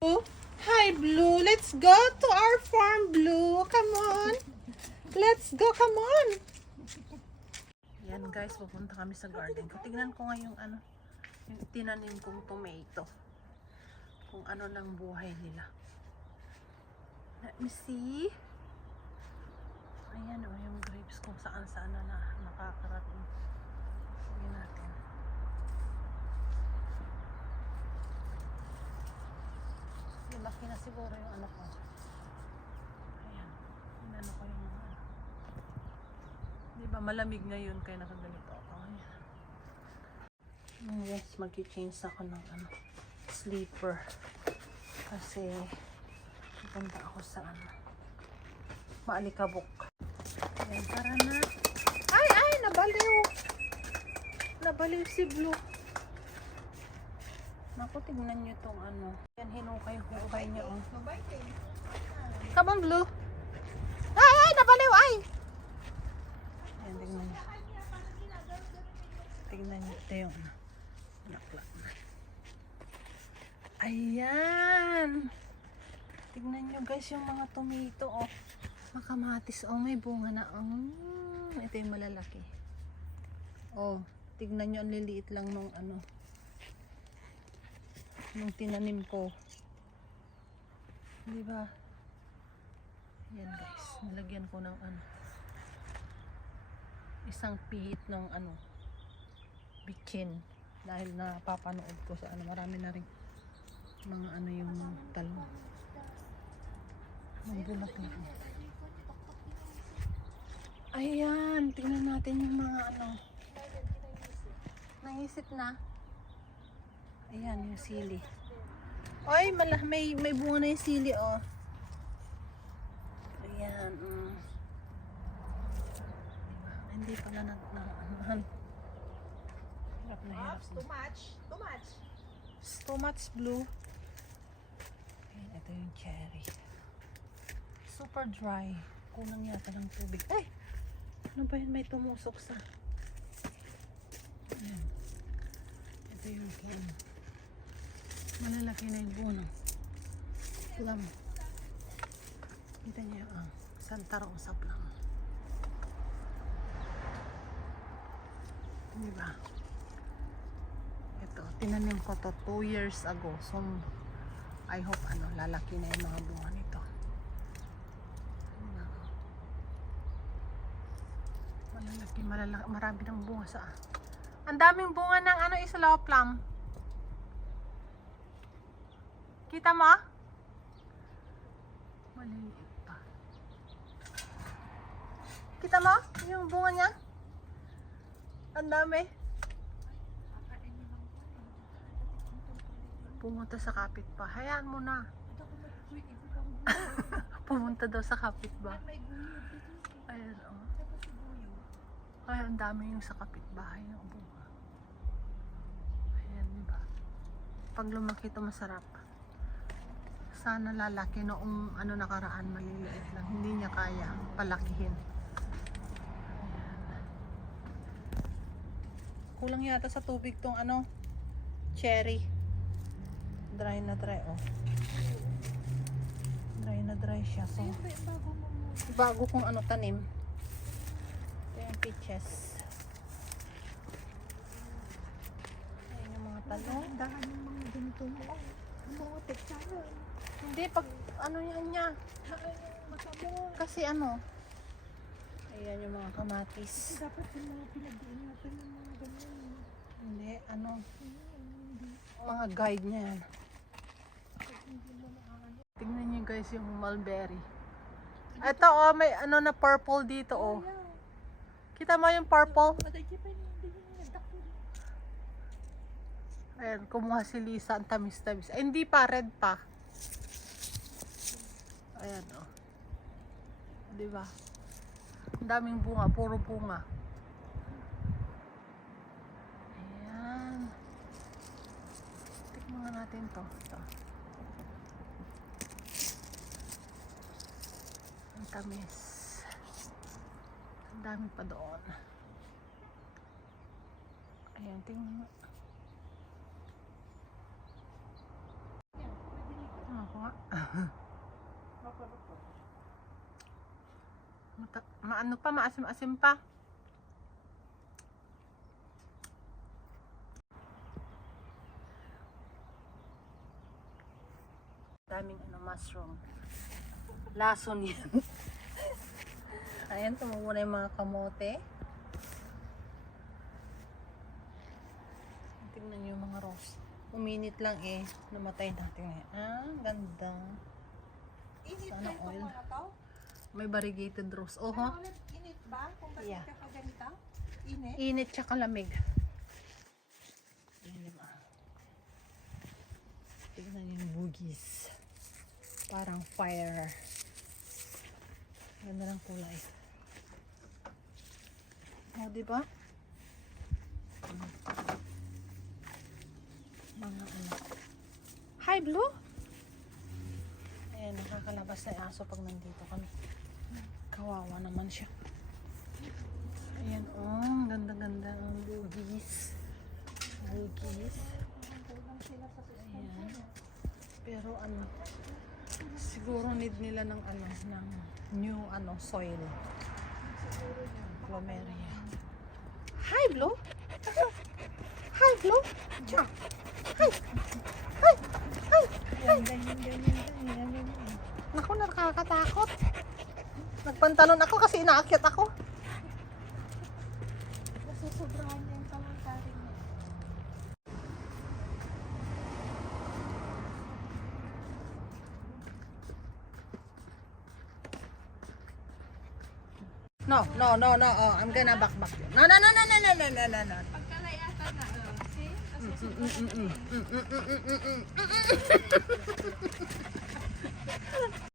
Hi, Blue. Let's go to our farm, Blue. Come on. Let's go. Come on. Yan, guys. Pupunta kami sa garden ko. Tignan ko nga yung yung tinanim kong tomato. Kung ano ng buhay nila. Let me see. Ayan o, yung grapes kung saan-saan na nakakarating. Tignan natin. Laki na siguro yung ano ko. Ayan. Inano ko yung Di ba malamig ngayon kaya nakaganito ako. Ayan. Yes, mag-change ako ng sleeper. Kasi pupunta ako sa Maalikabok. Ayan, tara na. Ay, nabaliw. Nabaliw si Blue. Naku, tignan nyo itong Yan, hinukay niya. Oh. Come on, Blue. Ay, nabaliw, ay! Ayan, tignan nyo. Tignan nyo. Ito yung nakla. Ayan. Tignan nyo, guys, yung mga tomato, oh. Makamatis, oh, may bunga na. Ito yung malalaki. Oh, tignan nyo, ang liliit lang nung nung tinanim ko. Di ba? Yan, guys. Nalagyan ko ng isang pihit ng bikin. Dahil napapanood ko sa marami na rin mga yung talong. Magbulak na. Ayan, tingnan natin yung mga nangisit na. Ayan, yung sili. Oy, may bunga na yung sili, oh. Ayan, hindi pala hirap na hirap. Too much. It's too much, Blue. Ayan, ito yung cherry. Super dry. Kulang yata ng tubig. Ay! Ano ba yun? May tumusok sa... Ayan. Ito yung malalaki na yung bunga. Plum. Kita niyo Santa Rosa plum. Diba? Ito, tinanim ko to 2 years ago. So, I hope lalaki na yung mga bunga nito. Malalaki, marami ng bunga sa ang daming bunga ng islaw plum. Kita mo? Maliit pa. Kita mo? Yung bunga niya? Ang dami. Pumunta sa kapitbahay. Hayaan mo na. Pumunta daw sa kapitbahay. Ayan, oh. Ay, ang dami yung sa kapitbahay ng bunga. Ayan, diba? Pag lumaki ito, masarap. Sana lalaki noong nakaraan, maliliit lang. Hindi niya kaya palakihin. Ayan. Kulang yata sa tubig tong cherry. Dry na dry, oh. Dry na dry siya. So, bago kong tanim. Peaches. Ayan yung mga talong. Dahan yung mga ganito mo. Mga texture. Hindi, pag yan niya. Kasi ayan yung mga kamatis. Dapat yung mga pinag-iingatan yung mga ganyan. Hindi, mga guide niya yan. Tingnan niyo guys yung mulberry. Ito may na purple dito, oh. Kita mo yung purple? Ayan, kumuha si Lisa. Ang tamis-tamis. Ay, hindi pa. Red pa. Ayan, oh. Diba? Ang daming bunga. Puro bunga. Ayan. Tikman nga natin to. Ito. Ang tamis. Ang dami pa doon. Ayan, tingnan mo. Ako nga. Maano pa, maasim-asim pa. Daming mushroom. Lason yan. Ayan, tumubo na yung mga kamote. Tingnan nyo yung mga rose. Uminit lang eh. Namatay natin eh. Ah, ganda. Init Sana ba itong oil. mga to? May variegated rose. Oh, Ano ha? ulit, init ba? Kung bakit Yeah. ka ganito? Init? Init tsaka lamig. Ayan, diba? Tignan nyo yung boogies. Parang fire. Ganda ng kulay. O, diba? Mga ano. Hi, Blue! Ayan, nakakalabas na yung aso pag nandito kami. Kawawa naman siya. Ayan, oh, ganda-ganda ang boogies. Boogies. Kulang sila sa suspension. Ayan. Pero ano, siguro need nila ng ano, ng new ano, soil. Siguro yun. Plumeria. Hi, Blue! Hi, Blue! Cha! Hi! Hi! Hi! Yan, ganyan. Naku, nakakatakot. Nagpantalon ako kasi inaakyat ako. Nasusobrahan niya yung kamangkarin niya. No. Oh, I'm gonna back you. No. Pagkalayatan na. See? Nasusobrahan Mm.